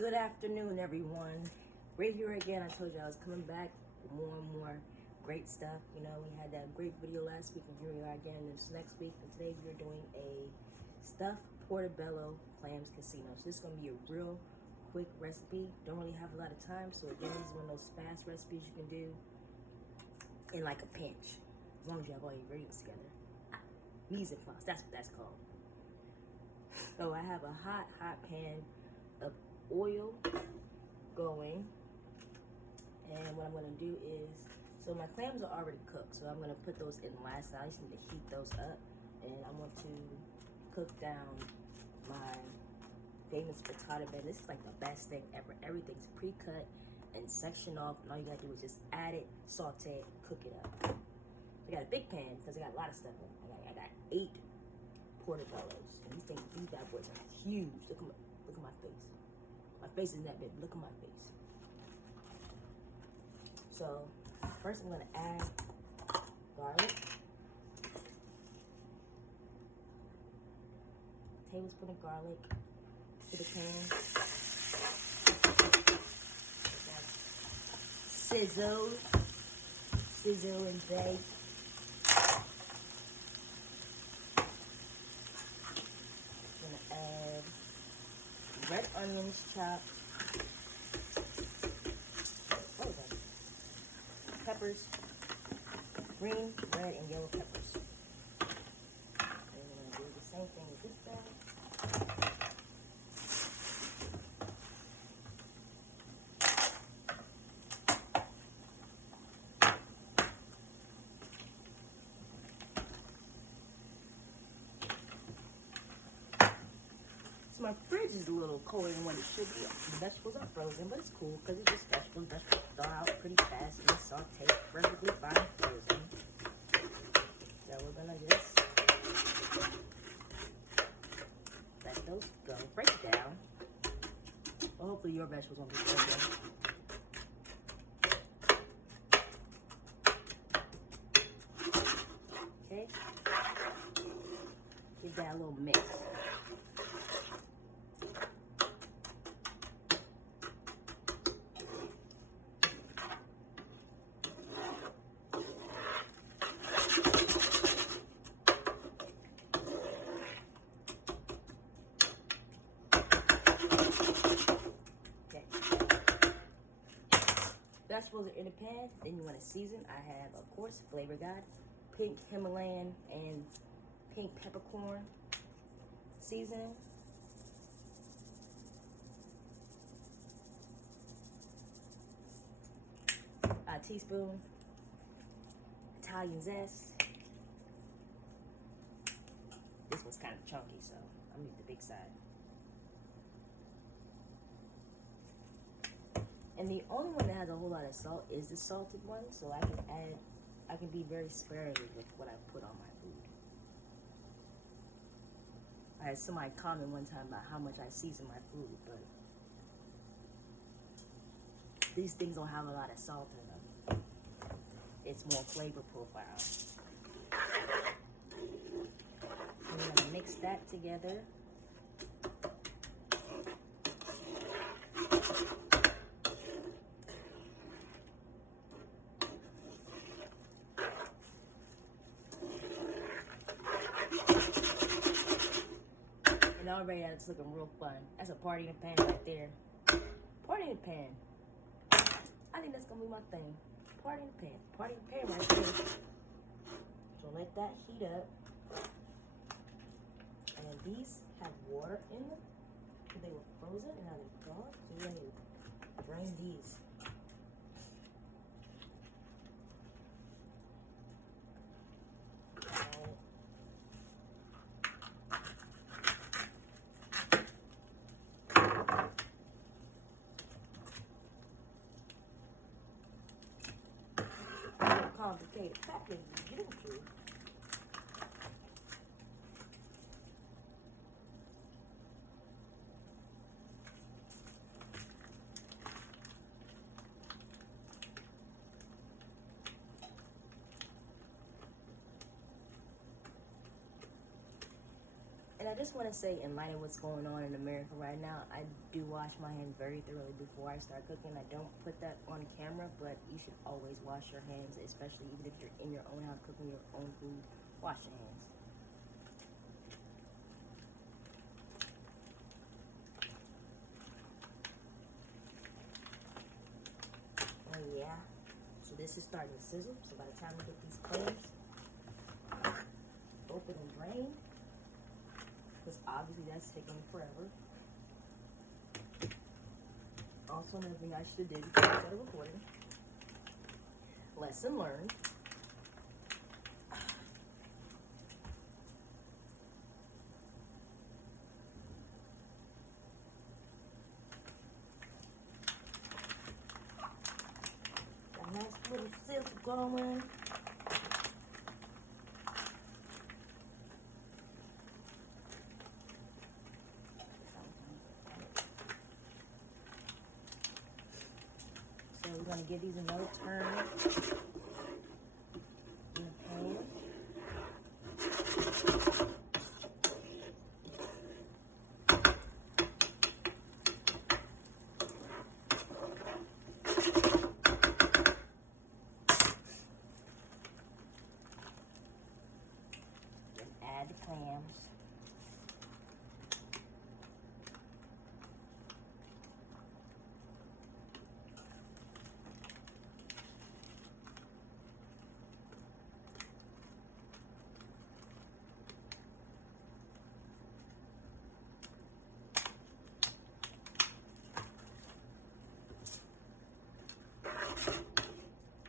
Good afternoon, everyone. Right here again. I told you I was coming back with more and more great stuff. You know, we had that great video last week, and here we are again this next week. And today we're doing a stuffed portobello clams casino. So this is going to be a real quick recipe. Don't really have a lot of time, so again, this is one of those fast recipes you can do in like a pinch, as long as you have all your ingredients together. Mise en place, that's what that's called. So I have a hot pan of oil going, and what I'm going to do is, so my clams are already cooked, so I'm going to put those in last. I just need to heat those up, and I want to cook down my famous portobello. This is like the best thing ever. Everything's pre-cut and sectioned off, and all you gotta do is just add it, saute it, cook it up. I got a big pan because I got a lot of stuff in it. I got 8 portobellos, and these bad boys are huge. Look at my face. My face isn't that big. Look at my face. So first, I'm gonna add garlic. A tablespoon of garlic to the pan. Sizzle and bake. I'm gonna add red onions chopped. Peppers, green, red, and yellow peppers. And we're gonna do the same thing with this bag. So my fridge is a little colder than what it should be. The vegetables are frozen, but it's cool because it's just vegetables. Vegetables thaw out pretty fast and they saute perfectly fine frozen. So we're gonna just let those go. Break it down. Well, hopefully your vegetables won't be frozen. Okay. Give that a little mix. Vegetables are in the pan, then you want to season. I have, of course, Flavor God, pink Himalayan and pink peppercorn seasoning. A teaspoon Italian zest. This one's kind of chunky, so I'm using the big side. And the only one that has a whole lot of salt is the salted one, so I can be very sparingly with what I put on my food. I had somebody comment one time about how much I season my food, but these things don't have a lot of salt in them. It's more flavor profile. I'm gonna mix that together. Already that's looking real fun. That's a party in a pan right there. Party in a pan. I think that's gonna be my thing. Party in a pan. Party in a pan right there. So let that heat up. And then these have water in them. They were frozen and now they're gone. So you're gonna drain these. Complicated package to get into. I just want to say, in light of what's going on in America right now, I do wash my hands very thoroughly before I start cooking. I don't put that on camera, but you should always wash your hands, especially even if you're in your own house cooking your own food. Wash your hands. Oh yeah. So this is starting to sizzle. So by the time we get these clams open and drained, because obviously that's taking forever. Also, another thing I should have did before I started recording. Lesson learned. Got a nice little sizzle going. So we're going to give these another turn in the pan. Then add the clams.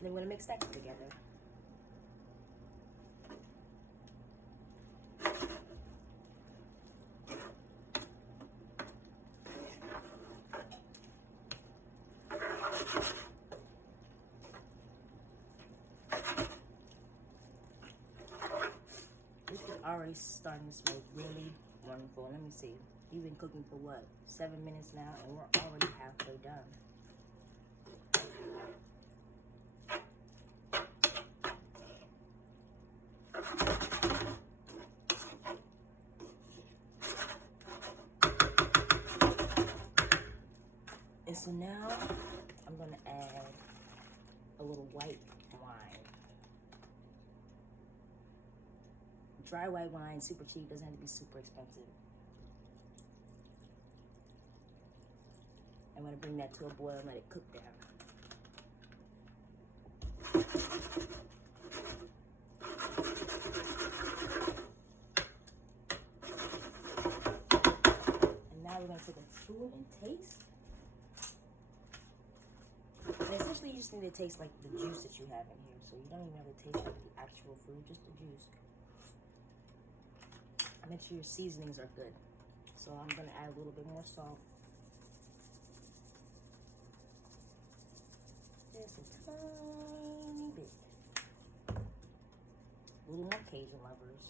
Then we're going to mix that together. This is already starting to smell really wonderful. Let me see. You've been cooking for what? 7 minutes now, and we're already halfway done. And so now I'm going to add a little white wine. Dry white wine, super cheap, doesn't have to be super expensive. I'm going to bring that to a boil and let it cook down. And now we're going to take a spoon and taste. And essentially, you just need to taste like the juice that you have in here. So you don't even have to taste like the actual food, just the juice. Make sure your seasonings are good. So I'm going to add a little bit more salt. Just a tiny bit. A little more Cajun lovers.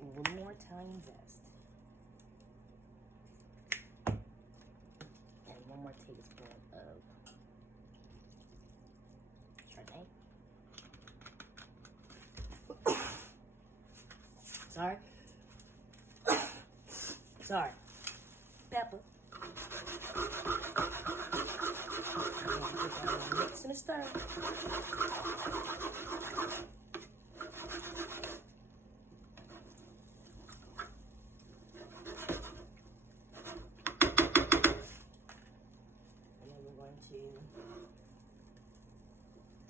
A little more Italian zest. And 1 more tablespoon of Chardonnay. Sorry. Sorry. Pepper. Mix and stir.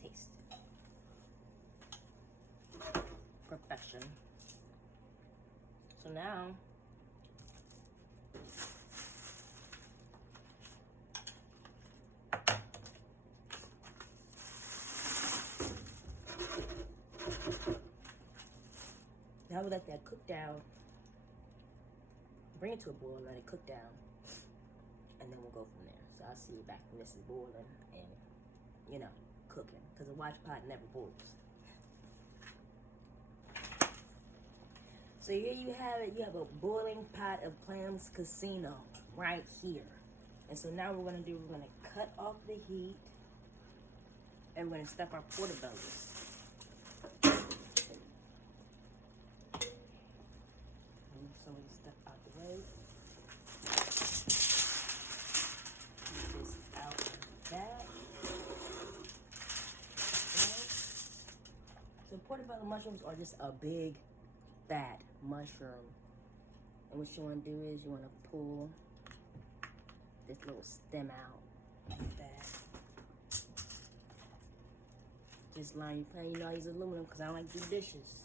Taste. Perfection. So now we let that cook down. Bring it to a boil, let it cook down, and then we'll go from there. So I'll see you back when this is boiling and, you know, cooking, because a watch pot never boils. So here you have it. You have a boiling pot of Clams Casino. right here. And so now we're gonna cut off the heat, and we're gonna stuff our portobellos. Move some of this stuff out the way. Keep this out like that. Okay. So portobello mushrooms are just a big, fat mushroom. And what you wanna do is you wanna pull this little stem out like that. Just line your pan. You know I use aluminum because I don't like to do dishes.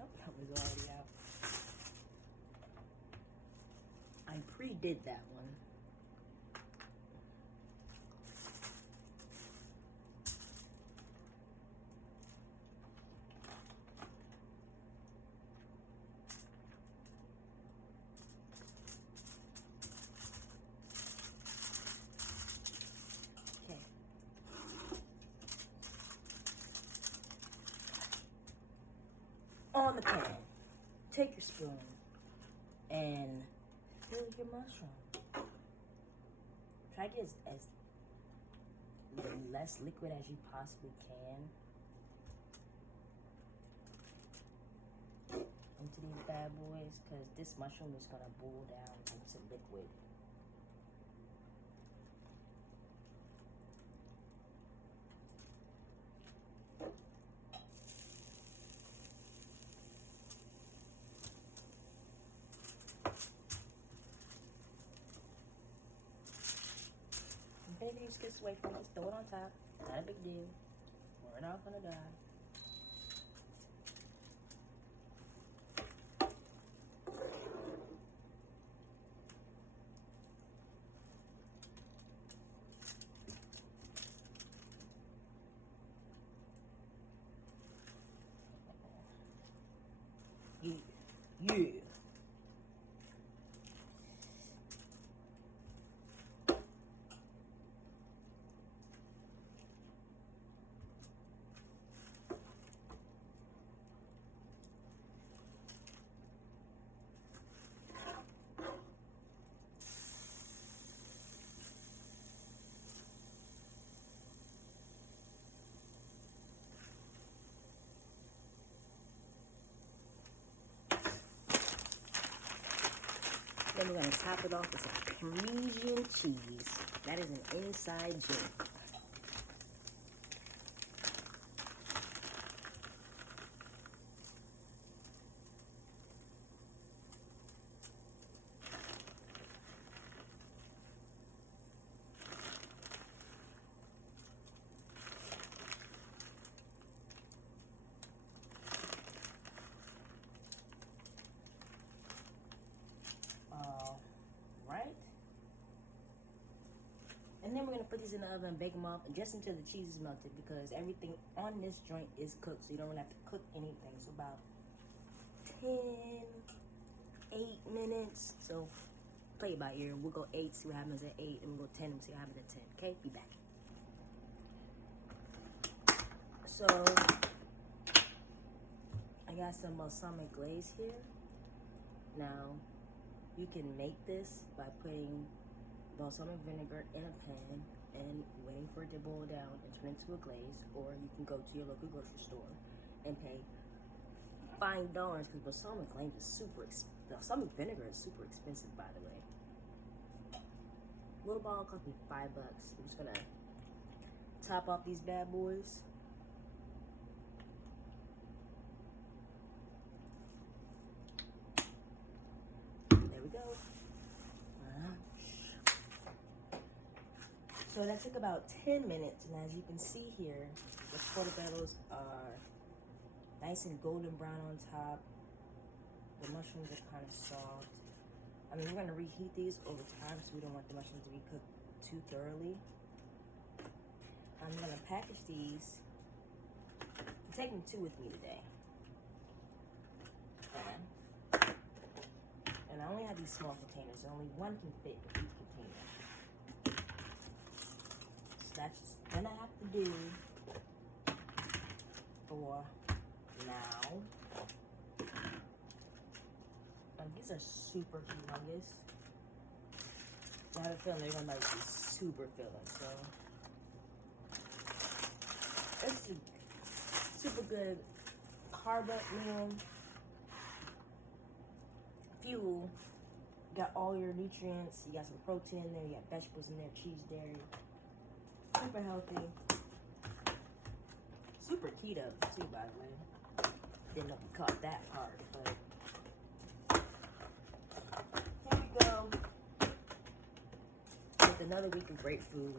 Oh, that was already out. I pre-did that one. On the pan, take your spoon and fill your mushroom. Try to get as less liquid as you possibly can into these bad boys, because this mushroom is going to boil down into liquid. If anything just gets away from me, just throw it on top. Not a big deal. We're not gonna die. Yeah. Then we're going to top it off with some Parmesan cheese. That is an inside joke. And then we're going to put these in the oven and bake them up just until the cheese is melted, because everything on this joint is cooked, so you don't really have to cook anything. So about 8 minutes. So play it by ear. We'll go 8, see what happens at 8, and we'll go 10 and see what happens at 10. Okay, be back. So I got some balsamic glaze here. Now you can make this by putting balsamic vinegar in a pan and waiting for it to boil down and turn into a glaze, or you can go to your local grocery store and pay $5, because balsamic vinegar is super expensive, by the way. Little bottle cost me $5. I'm just gonna top off these bad boys. There we go. So that took about 10 minutes, and as you can see here, the portobellos are nice and golden brown on top. The mushrooms are kind of soft. I mean, we're going to reheat these over time, so we don't want the mushrooms to be cooked too thoroughly. I'm going to package these. I'm taking 2 with me today. And I only have these small containers, so only one can fit in each container. That's just gonna have to do. for now. These are super humongous. I have a feeling they're gonna be super filling. So it's a super good carb up meal. Fuel. Got all your nutrients. You got some protein in there. You got vegetables in there, cheese, dairy. Super healthy. Super keto, too, by the way. Didn't know we caught that part, but here we go. With another week of great food.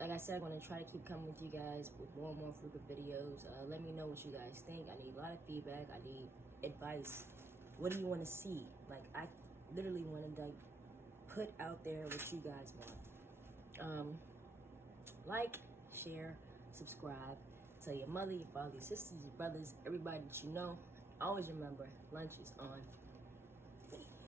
Like I said, I'm going to try to keep coming with you guys with more and more frequent videos. Let me know what you guys think. I need a lot of feedback. I need advice. What do you want to see? Like, I literally want to, like, put out there what you guys want. Like, share, subscribe. Tell your mother, your father, your sisters, your brothers, everybody that you know. Always remember, lunch is on